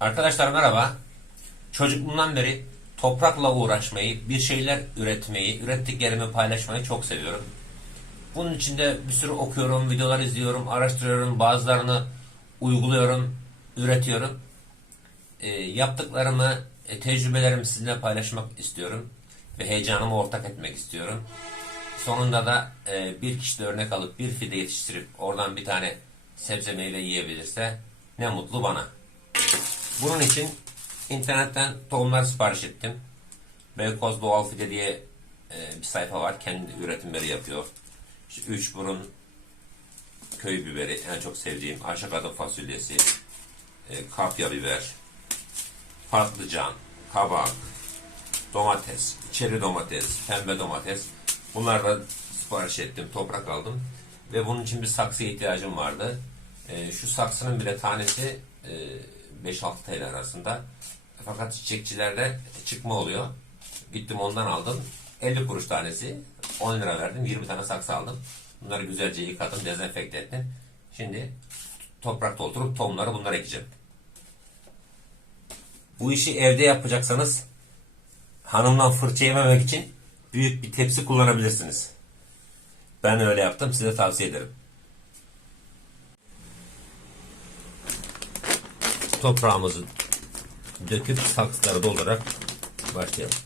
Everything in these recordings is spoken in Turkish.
Arkadaşlar merhaba. Çocukluğumdan beri toprakla uğraşmayı, bir şeyler üretmeyi, ürettiklerimi paylaşmayı çok seviyorum. Bunun için de bir sürü okuyorum, videolar izliyorum, araştırıyorum, bazılarını uyguluyorum, üretiyorum. Ee, yaptıklarımı, e, tecrübelerimi sizinle paylaşmak istiyorum ve heyecanımı ortak etmek istiyorum. Sonunda da e, bir kişi de örnek alıp bir fide yetiştirip oradan bir tane sebze meyve yiyebilirse ne mutlu bana. Bunun için internetten tohumlar sipariş ettim. Beykoz Doğal Fide diye e, bir sayfa var. Kendi üretimleri yapıyor. İşte üç burun köy biberi en çok sevdiğim aşağıda fasulyesi, e, kapya biber, patlıcan, kabak, domates, çeri domates, pembe domates. Bunlarla sipariş ettim, toprak aldım. Ve bunun için bir saksıya ihtiyacım vardı. E, şu saksının bile tanesi 5-6 TL arasında. Fakat çiçekçilerde çıkma oluyor. Gittim ondan aldım. 50 kuruş tanesi. 10 lira verdim. 20 tane saksı aldım. Bunları güzelce yıkadım, dezenfekte ettim. Şimdi toprak doldurup tohumları bunlara ekeceğim. Bu işi evde yapacaksanız hanımdan fırça yememek için büyük bir tepsi kullanabilirsiniz. Ben öyle yaptım. Size tavsiye ederim. Toprağımızı döküp saksılara doldurarak başlayalım.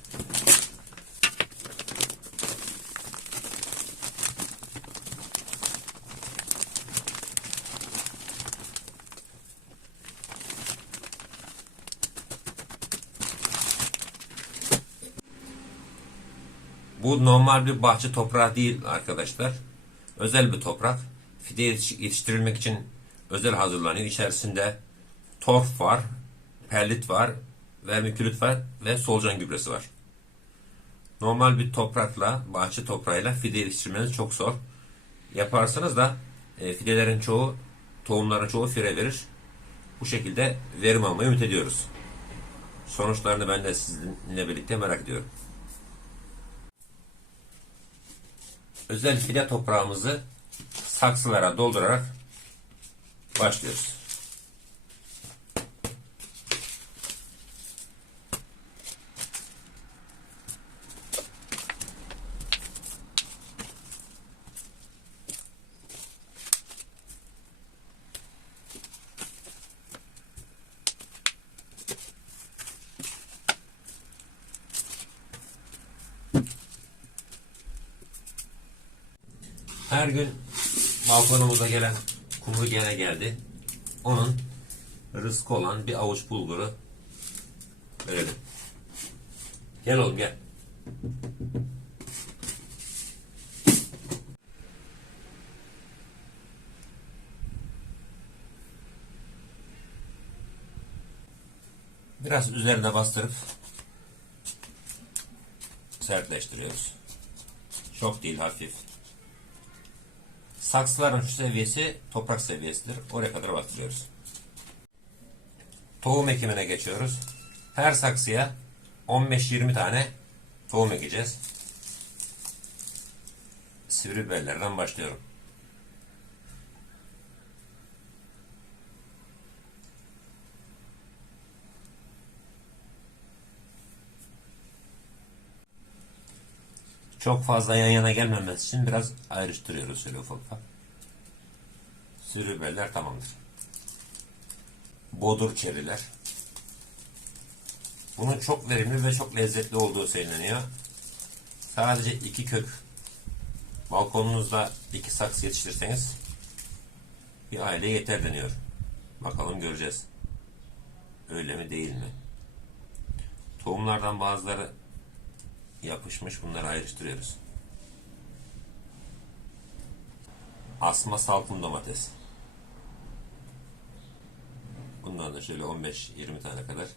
Bu normal bir bahçe toprağı değil arkadaşlar. Özel bir toprak. Fide yetiş- yetiştirilmek için özel hazırlanıyor. İçerisinde torf var, perlit var, vermikülit var ve solucan gübresi var. Normal bir toprakla, bahçe toprağıyla fide yetiştirmeniz çok zor. Yaparsanız da e, fidelerin çoğu, tohumların çoğu fire verir. Bu şekilde verim almayı ümit ediyoruz. Sonuçlarını ben de sizinle birlikte merak ediyorum. özel fide toprağımızı saksılara doldurarak başlıyoruz. Her gün balkonumuza gelen kumru gene geldi. Onun rızkı olan bir avuç bulguru verelim. Gel oğlum gel. Biraz üzerine bastırıp sertleştiriyoruz. Çok değil hafif. Saksıların şu seviyesi toprak seviyesidir. Oraya kadar bastırıyoruz. Tohum ekimine geçiyoruz. Her saksıya 15-20 tane tohum ekeceğiz. Sivri biberlerden başlıyorum. Çok fazla yan yana gelmemesi için biraz ayrıştırıyoruz şöyle ufak ufak. Sivri biberler tamamdır. Bodur çeriler. Bunun çok verimli ve çok lezzetli olduğu söyleniyor. Sadece iki kök balkonunuzda iki saksı yetiştirirseniz bir aile yeter deniyor. Bakalım göreceğiz. Öyle mi değil mi? Tohumlardan bazıları yapışmış. Bunları ayrıştırıyoruz. Asma salkım domates. Bundan da şöyle 15-20 tane kadar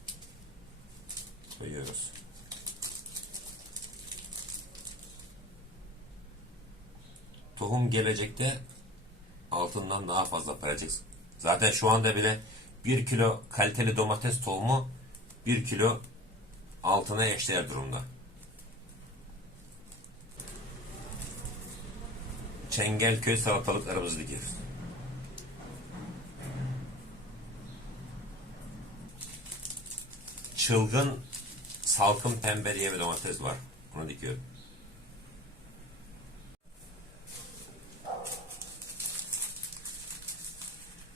koyuyoruz. Tohum gelecekte altından daha fazla verecek. Zaten şu anda bile 1 kilo kaliteli domates tohumu 1 kilo altına eşdeğer durumda. Çengelköy salatalıklarımızı dikiyoruz. çılgın salkım pembe diye bir domates var. Bunu dikiyorum.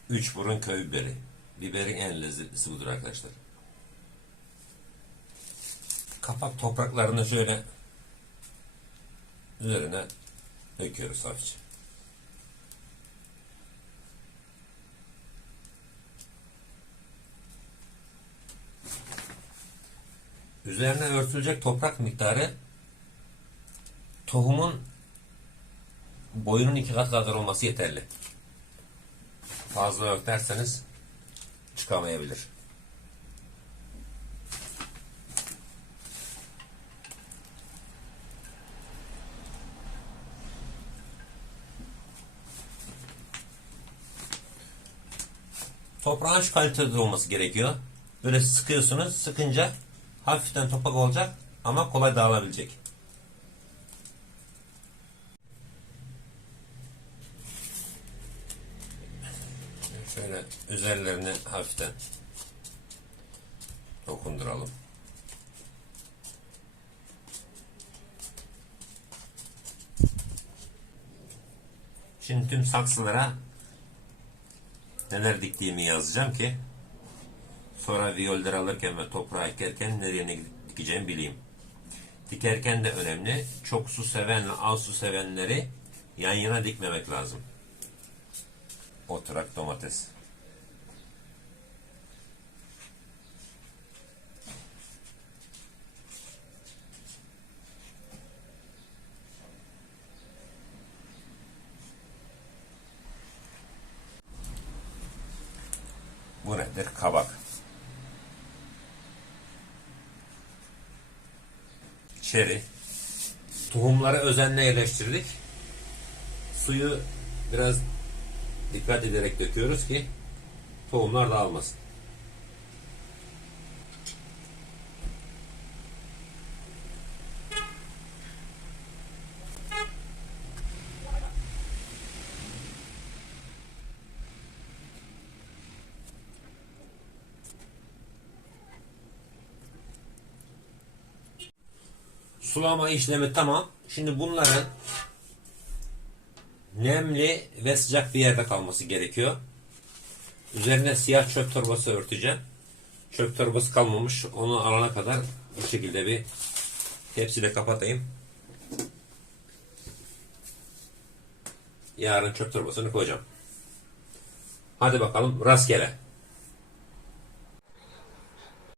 Üç burun köy biberi. Biberin en lezzetlisi budur arkadaşlar. Kapak topraklarını şöyle üzerine döküyoruz hafifçe. Üzerine örtülecek toprak miktarı tohumun boyunun iki kat kadar olması yeterli. Fazla örterseniz çıkamayabilir. Toprağın şu kalitede olması gerekiyor. Böyle sıkıyorsunuz. Sıkınca hafiften topak olacak ama kolay dağılabilecek. Şöyle üzerlerine hafiften dokunduralım. Şimdi tüm saksılara neler diktiğimi yazacağım ki sonra viyolleri alırken ve toprağa ekerken nereye dikeceğimi bileyim. Dikerken de önemli. Çok su sevenle az su sevenleri yan yana dikmemek lazım. Oturak domates. Bu nedir? Kabak. Çeri. Tohumları özenle yerleştirdik. Suyu biraz dikkat ederek döküyoruz ki tohumlar dağılmasın. Sulama işlemi tamam. Şimdi bunların nemli ve sıcak bir yerde kalması gerekiyor. Üzerine siyah çöp torbası örteceğim. Çöp torbası kalmamış. Onu alana kadar bu şekilde bir tepsiyle kapatayım. Yarın çöp torbasını koyacağım. Hadi bakalım rastgele.